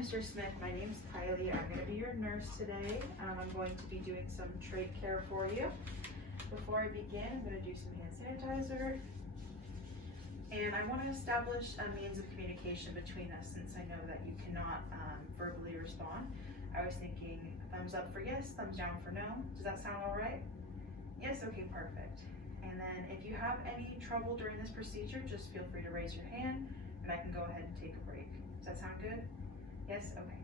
Mr. Smith. My name's Kylie. I'm going to be your nurse today. I'm going to be doing some trach care for you. Before I begin, I'm going to do some hand sanitizer. And I want to establish a means of communication between us since I know that you cannot verbally respond. I was thinking thumbs up for yes, thumbs down for no. Does that sound all right? Yes? Okay, perfect. And then if you have any trouble during this procedure, just feel free to raise your hand and I can go ahead and take a break. Does that sound good? Yes? Okay.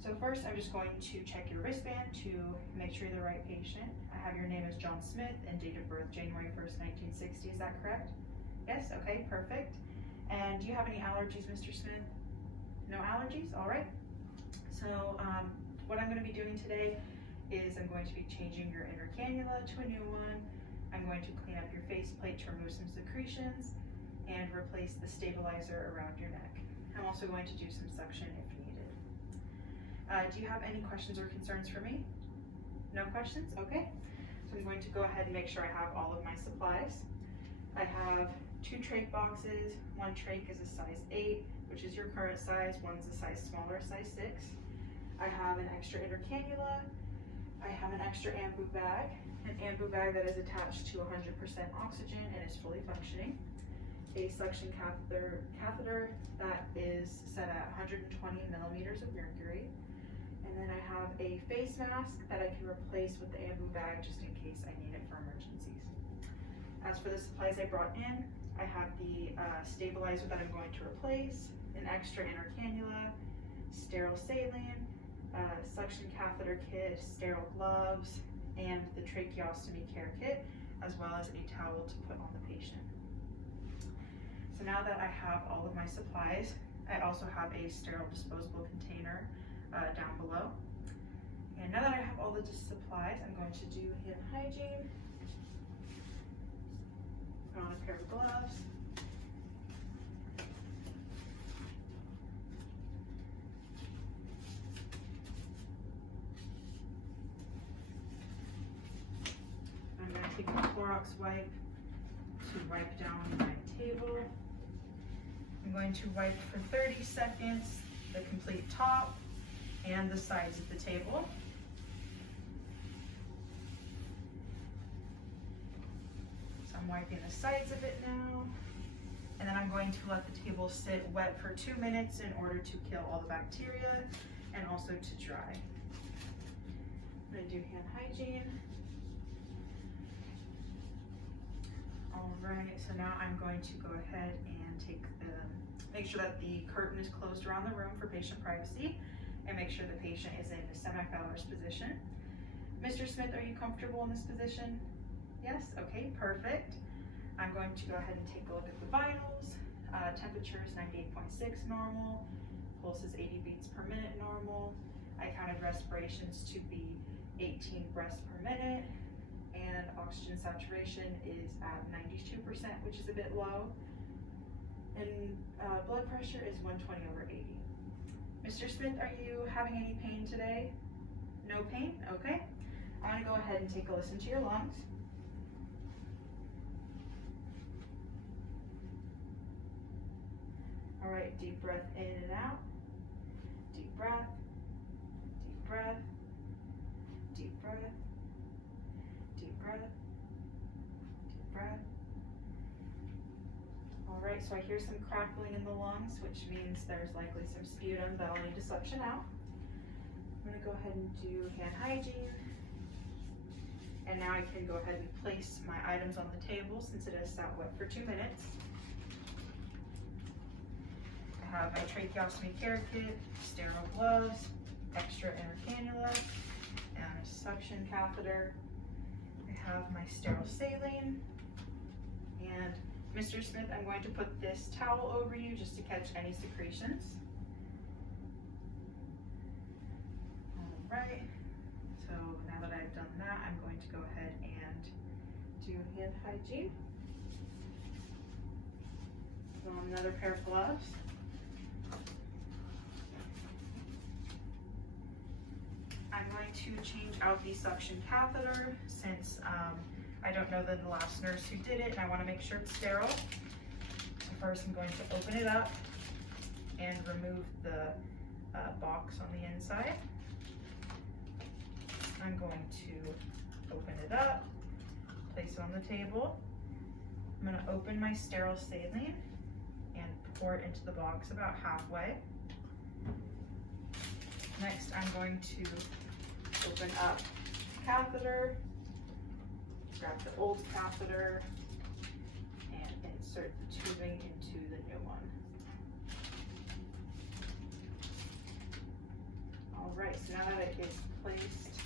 So first, I'm just going to check your wristband to make sure you're the right patient. I have your name as John Smith and date of birth January 1st, 1960. Is that correct? Yes? Okay, perfect. And do you have any allergies, Mr. Smith? No allergies? All right. So what I'm going to be doing today is I'm going to be changing your inner cannula to a new one. I'm going to clean up your faceplate to remove some secretions and replace the stabilizer around your neck. I'm also going to do some suction if needed. Do you have any questions or concerns for me? No questions? Okay. So I'm going to go ahead and make sure I have all of my supplies. I have 2 trach boxes. One trach is a size 8, which is your current size. One's a size smaller, size 6. I have an extra inner cannula. I have an extra ambu bag that is attached to 100% oxygen and is fully functioning. A suction catheter that is set at 120 millimeters of mercury. And then I have a face mask that I can replace with the ambu bag just in case I need it for emergencies. As for the supplies I brought in, I have the stabilizer that I'm going to replace, an extra inner cannula, sterile saline, suction catheter kit, sterile gloves, and the tracheostomy care kit, as well as a towel to put on the patient. So now that I have all of my supplies, I also have a sterile disposable container down below. And now that I have all the supplies, I'm going to do hand hygiene, put on a pair of gloves, I'm going to take a Clorox wipe to wipe down my table. I'm going to wipe for 30 seconds the complete top and the sides of the table. So I'm wiping the sides of it now. And then I'm going to let the table sit wet for 2 minutes in order to kill all the bacteria and also to dry. I'm going to do hand hygiene. All right, so now I'm going to go ahead and make sure that the curtain is closed around the room for patient privacy and make sure the patient is in a semi-Fowler's position. Mr. Smith, are you comfortable in this position? Yes? Okay, perfect. I'm going to go ahead and take a look at the vitals. Temperature is 98.6 normal, pulse is 80 beats per minute normal. I counted respirations to be 18 breaths per minute. And oxygen saturation is at 92%, which is a bit low. And blood pressure is 120/80. Mr. Smith, are you having any pain today? No pain? Okay. I'm going to go ahead and take a listen to your lungs. All right, deep breath in and out. Deep breath, deep breath, deep breath. Deep breath, deep breath. All right, so I hear some crackling in the lungs, which means there's likely some sputum that I'll need to suction out. I'm gonna go ahead and do hand hygiene. And now I can go ahead and place my items on the table since it has sat wet for 2 minutes. I have my tracheostomy care kit, sterile gloves, extra inner cannula, and a suction catheter. I have my sterile saline, and Mr. Smith, I'm going to put this towel over you just to catch any secretions. All right, so now that I've done that, I'm going to go ahead and do hand hygiene. Put on another pair of gloves. I'm going to change out the suction catheter since I don't know the last nurse who did it and I want to make sure it's sterile. So first I'm going to open it up and remove the box on the inside. I'm going to open it up, place it on the table. I'm going to open my sterile saline and pour it into the box about halfway. Next, I'm going to open up the catheter, grab the old catheter, and insert the tubing into the new one. All right, so now that it is placed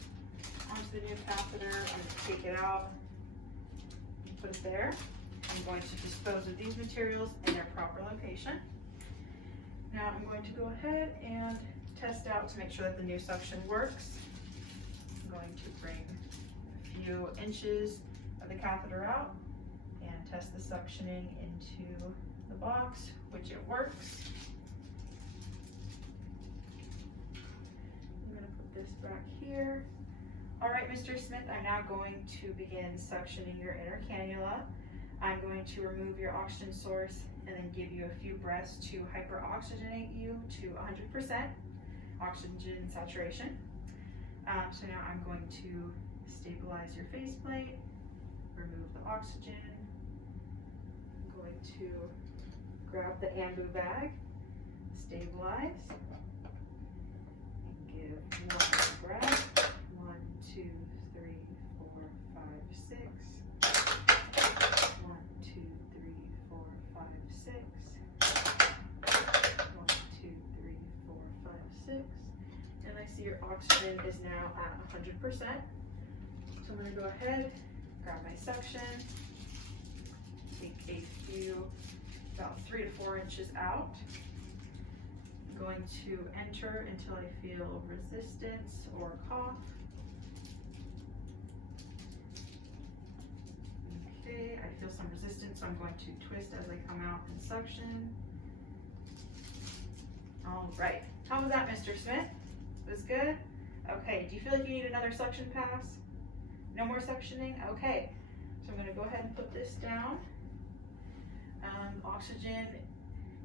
onto the new catheter, I'm going to take it out and put it there. I'm going to dispose of these materials in their proper location. Now I'm going to go ahead and test out to make sure that the new suction works. I'm going to bring a few inches of the catheter out and test the suctioning into the box, which it works. I'm going to put this back here. All right, Mr. Smith, I'm now going to begin suctioning your inner cannula. I'm going to remove your oxygen source and then give you a few breaths to hyperoxygenate you to 100% oxygen saturation. So now I'm going to stabilize your faceplate, remove the oxygen. I'm going to grab the ambu bag, stabilize, and give one more breath. 1, 2, 3, 4, 5, 6. 1, 2, 3, 4, 5, 6. 1, 2, 3, 4, 5, 6. And I see your oxygen is now at 100%. So I'm going to go ahead, grab my suction, take a few, about 3 to 4 inches out. I'm going to enter until I feel resistance or cough. Okay, I feel some resistance, so I'm going to twist as I come out and suction. All right, how was that, Mr. Smith? Was good? Okay, do you feel like you need another suction pass? No more suctioning? Okay, so I'm gonna go ahead and put this down. Oxygen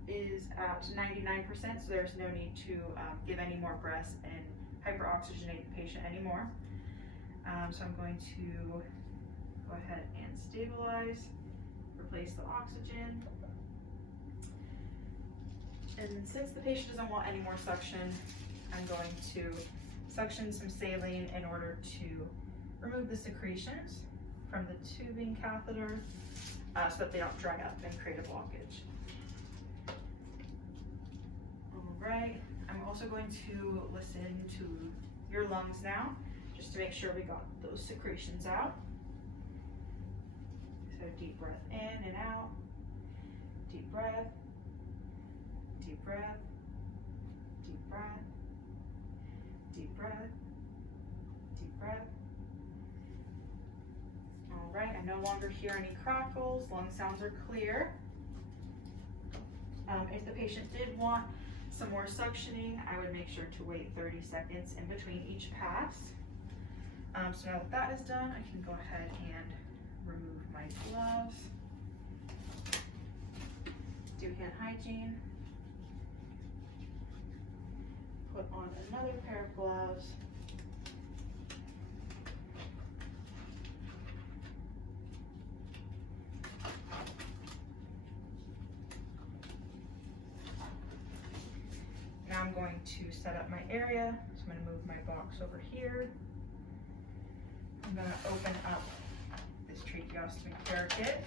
is at 99%, so there's no need to give any more breaths and hyperoxygenate the patient anymore. So I'm going to go ahead and stabilize, replace the oxygen. And then since the patient doesn't want any more suction, I'm going to suction some saline in order to remove the secretions from the tubing catheter so that they don't dry up and create a blockage. All right, I'm also going to listen to your lungs now, just to make sure we got those secretions out. So deep breath in and out, deep breath, deep breath, deep breath, deep breath, deep breath. All right, I no longer hear any crackles, lung sounds are clear. If the patient did want some more suctioning, I would make sure to wait 30 seconds in between each pass. So now that that is done, I can go ahead and remove my gloves, do hand hygiene, put on another pair of gloves, now I'm going to set up my area, so I'm going to move my box over here. I'm going to open up this tracheostomy care kit,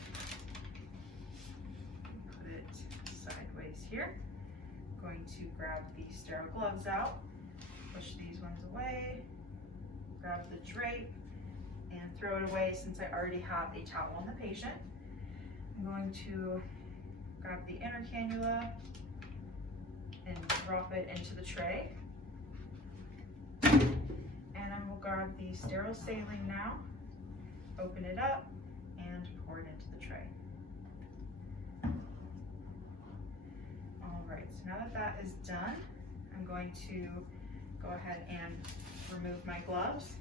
put it sideways here. I'm going to grab the sterile gloves out, push these ones away, grab the drape, and throw it away since I already have a towel on the patient. I'm going to grab the inner cannula and drop it into the tray. And I will grab the sterile saline now, open it up, and pour it into the tray. All right, so now that that is done, I'm going to go ahead and remove my gloves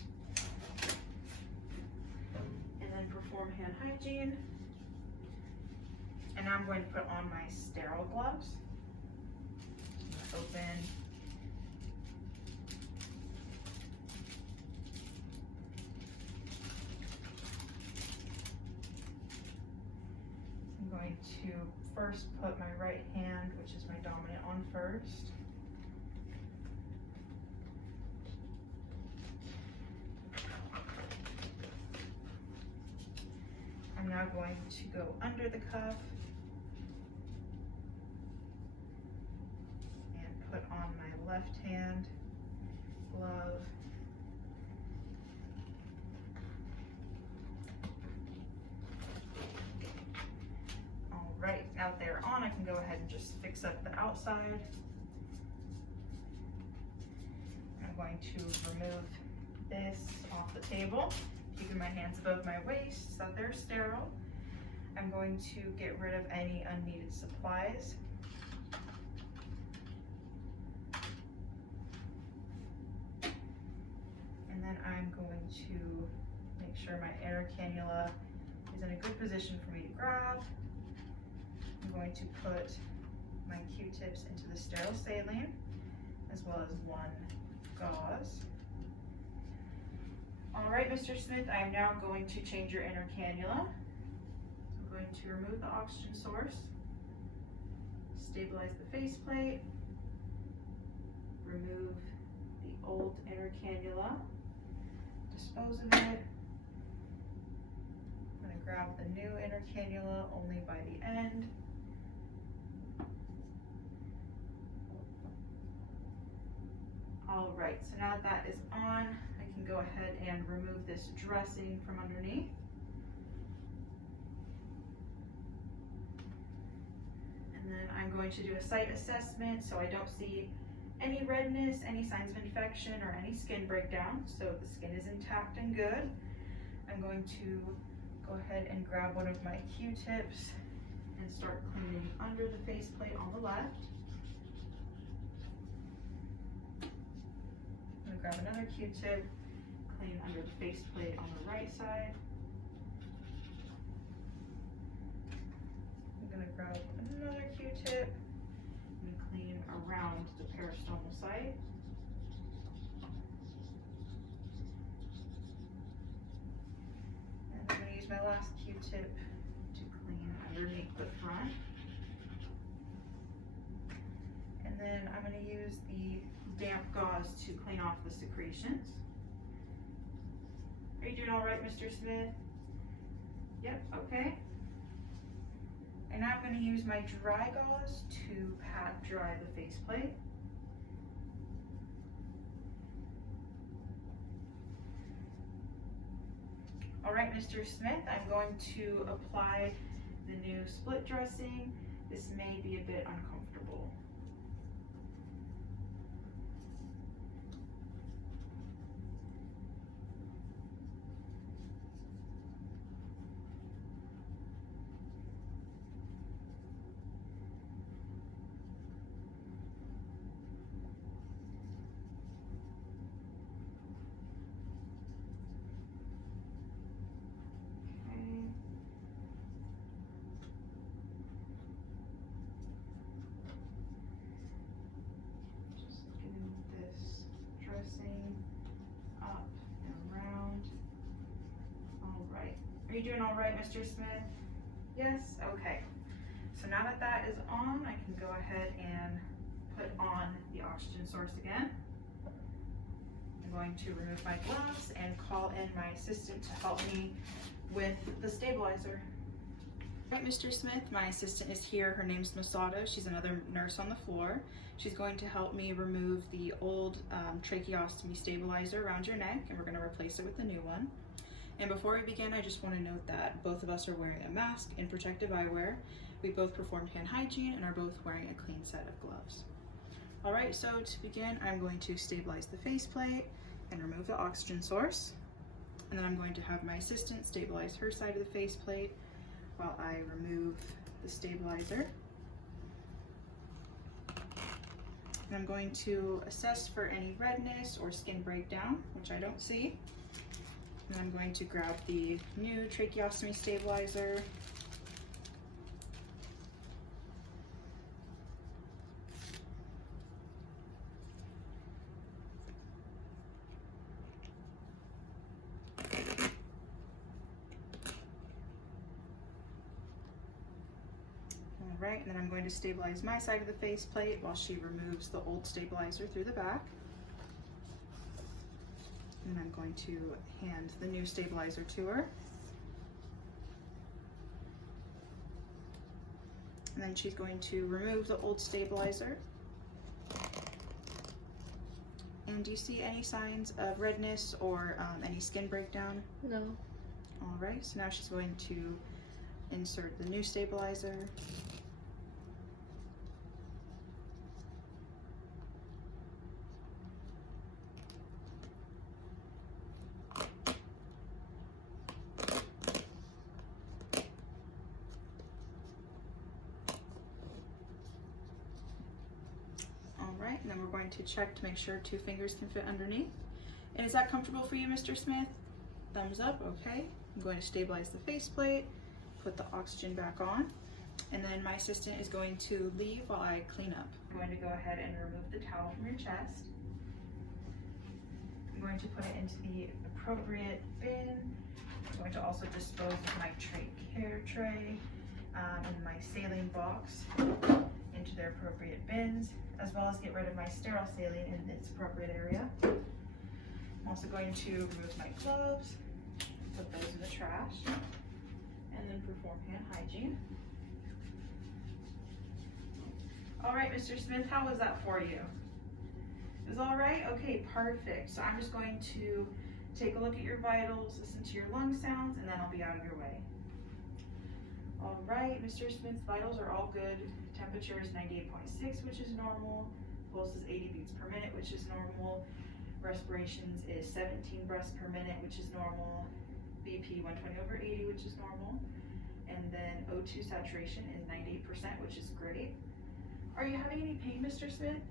and then perform hand hygiene. And now I'm going to put on my sterile gloves. Open going to first put my right hand, which is my dominant, on first. I'm now going to go under the cuff and put on my left hand glove. All right, now that they're on, I can go ahead and just fix up the outside. I'm going to remove this off the table, keeping my hands above my waist so that they're sterile. I'm going to get rid of any unneeded supplies. And then I'm going to make sure my inner cannula is in a good position for me to grab. I'm going to put my Q-tips into the sterile saline, as well as one gauze. All right, Mr. Smith, I am now going to change your inner cannula. I'm going to remove the oxygen source, stabilize the faceplate, remove the old inner cannula, dispose of it. I'm going to grab the new inner cannula only by the end. All right, so now that is on, I can go ahead and remove this dressing from underneath. And then I'm going to do a site assessment so I don't see any redness, any signs of infection, or any skin breakdown. So the skin is intact and good. I'm going to go ahead and grab one of my Q-tips and start cleaning under the faceplate on the left. I'm going to grab another Q-tip, clean under the faceplate on the right side. I'm going to grab another Q-tip and clean around the peristomal site. And I'm going to use my last Q-tip to clean underneath the front. And then I'm going to use the damp gauze to clean off the secretions. Are you doing all right, Mr. Smith? Yep, okay. And now I'm going to use my dry gauze to pat dry the faceplate. All right, Mr. Smith, I'm going to apply the new split dressing. This may be a bit uncomfortable. Are you doing all right, Mr. Smith? Yes? Okay. So now that that is on, I can go ahead and put on the oxygen source again. I'm going to remove my gloves and call in my assistant to help me with the stabilizer. All right, Mr. Smith, my assistant is here. Her name's Masato. She's another nurse on the floor. She's going to help me remove the old tracheostomy stabilizer around your neck, and we're going to replace it with the new one. And before we begin, I just want to note that both of us are wearing a mask and protective eyewear. We both performed hand hygiene and are both wearing a clean set of gloves. All right, so to begin, I'm going to stabilize the faceplate and remove the oxygen source. And then I'm going to have my assistant stabilize her side of the faceplate while I remove the stabilizer. And I'm going to assess for any redness or skin breakdown, which I don't see. And I'm going to grab the new tracheostomy stabilizer. right, and then I'm going to stabilize my side of the faceplate while she removes the old stabilizer through the back. And I'm going to hand the new stabilizer to her. And then she's going to remove the old stabilizer. And do you see any signs of redness or any skin breakdown? No. All right, so now she's going to insert the new stabilizer. Alright, and then we're going to check to make sure 2 fingers can fit underneath. And is that comfortable for you, Mr. Smith? Thumbs up, okay. I'm going to stabilize the faceplate, put the oxygen back on, and then my assistant is going to leave while I clean up. I'm going to go ahead and remove the towel from your chest. I'm going to put it into the appropriate bin. I'm going to also dispose of my trach care tray and my saline box into their appropriate bins, as well as get rid of my sterile saline in its appropriate area. I'm also going to remove my gloves, put those in the trash, and then perform hand hygiene. All right, Mr. Smith, how was that for you? It was all right? Okay, perfect. So I'm just going to take a look at your vitals, listen to your lung sounds, and then I'll be out of your way. All right, Mr. Smith's vitals are all good. Temperature is 98.6, which is normal. Pulse is 80 beats per minute, which is normal. Respirations is 17 breaths per minute, which is normal. BP 120/80, which is normal. And then O2 saturation is 98%, which is great. Are you having any pain, Mr. Smith?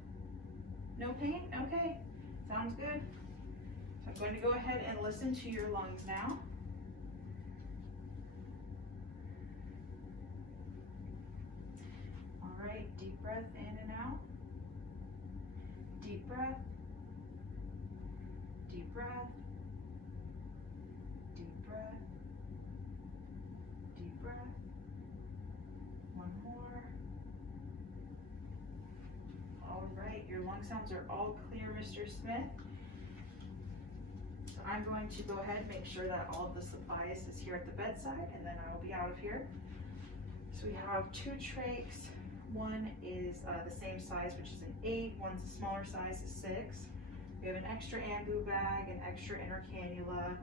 No pain? Okay, sounds good. So I'm going to go ahead and listen to your lungs now. All right, deep breath in and out. Deep breath. Deep breath. Deep breath. Deep breath. One more. All right, your lung sounds are all clear, Mr. Smith. So I'm going to go ahead and make sure that all of the supplies is here at the bedside, and then I will be out of here. So we have 2 trachs. One is the same size, which is an 8. One's a smaller size, is 6. We have an extra ambu bag, an extra inner cannula.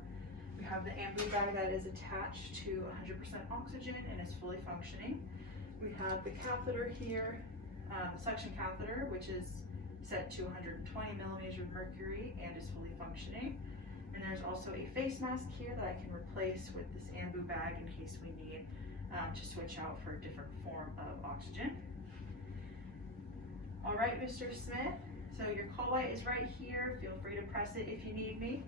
We have the ambu bag that is attached to 100% oxygen and is fully functioning. We have the catheter here, the suction catheter, which is set to 120 millimeters of mercury and is fully functioning. And there's also a face mask here that I can replace with this ambu bag in case we need to switch out for a different form of oxygen. All right, Mr. Smith, so your call light is right here. Feel free to press it if you need me.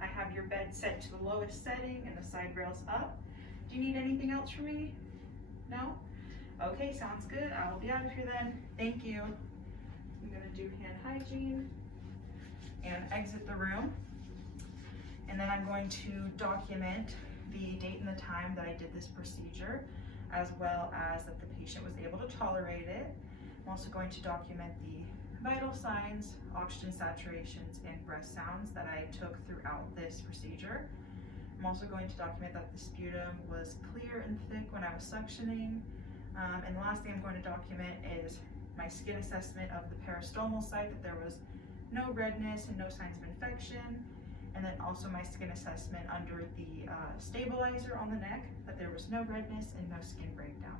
I have your bed set to the lowest setting and the side rails up. Do you need anything else from me? No? Okay, sounds good. I'll be out of here then. Thank you. I'm gonna do hand hygiene and exit the room. And then I'm going to document the date and the time that I did this procedure, as well as that the patient was able to tolerate it. I'm also going to document the vital signs, oxygen saturations, and breath sounds that I took throughout this procedure. I'm also going to document that the sputum was clear and thick when I was suctioning. And the last thing I'm going to document is my skin assessment of the peristomal site, that there was no redness and no signs of infection. And then also my skin assessment under the stabilizer on the neck, that there was no redness and no skin breakdown.